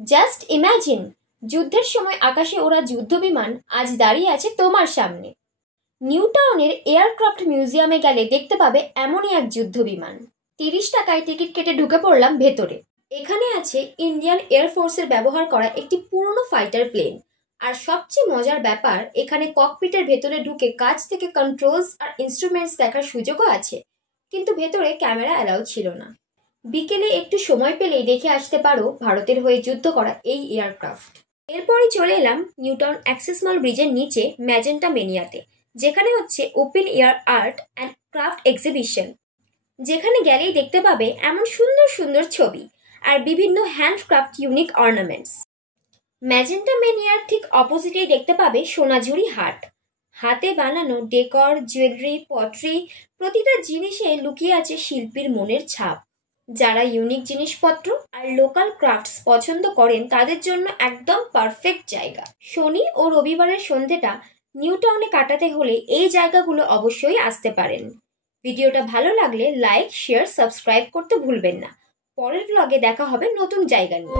Just imagine, যুদ্ধের সময় আকাশে ওরা যুদ্ধ বিমান আজ দাঁড়িয়ে আছে তোমার সামনে। নিউ টাউনের এয়ারক্রাফট মিউজিয়ামে গেলে দেখতে পাবে এমনই এক যুদ্ধ বিমান। 30 টাকায় টিকিট কেটে ঢুকে পড়লাম ভেতরে। এখানে আছে ইন্ডিয়ান এয়ারফোর্সের ব্যবহার করা একটি পুরনো ফাইটার প্লেন। আর সবচেয়ে মজার ব্যাপার, এখানে ককপিটের ভেতরে ঢুকে কাছ থেকে কন্ট্রোলস আর ইনস্ট্রুমেন্টস দেখার সুযোগও আছে, কিন্তু ভেতরে ক্যামেরা অ্যালাউ ছিল না। বিকেলে একটু সময় পেলেই দেখে আসতে পারো ভারতের হয়ে যুদ্ধ করা এই এয়ারক্রাফট। এরপরই চলে এলাম নিউটাউন অ্যাক্সেস মল ব্রিজের নিচে ম্যাজেন্টা মেনিয়াতে, যেখানে হচ্ছে open air art and craft exhibition, যেখানে গেলেই দেখতে পাবে এমন সুন্দর সুন্দর ছবি আর বিভিন্ন হ্যান্ডক্রাফট ইউনিক অর্নামেন্টস। ম্যাজেন্টা মেনিয়ার ঠিক অপোজিটেই দেখতে পাবে সোনাঝুরি হাট। হাতে বানানো ডেকর, জুয়েলারি, পটরি, প্রতিটা জিনিসে লুকিয়ে আছে শিল্পীর মনের ছাপ। যারা ইউনিক জিনিসপত্র আর লোকাল ক্রাফটস পছন্দ করেন তাদের জন্য একদম পারফেক্ট জায়গা। শনি ও রবিবারের সন্ধেটা নিউ টাউনে কাটাতে হলে এই জায়গাগুলো অবশ্যই আসতে পারেন। ভিডিওটা ভালো লাগলে লাইক, শেয়ার, সাবস্ক্রাইব করতে ভুলবেন না। পরের ব্লগে দেখা হবে নতুন জায়গা নিয়ে।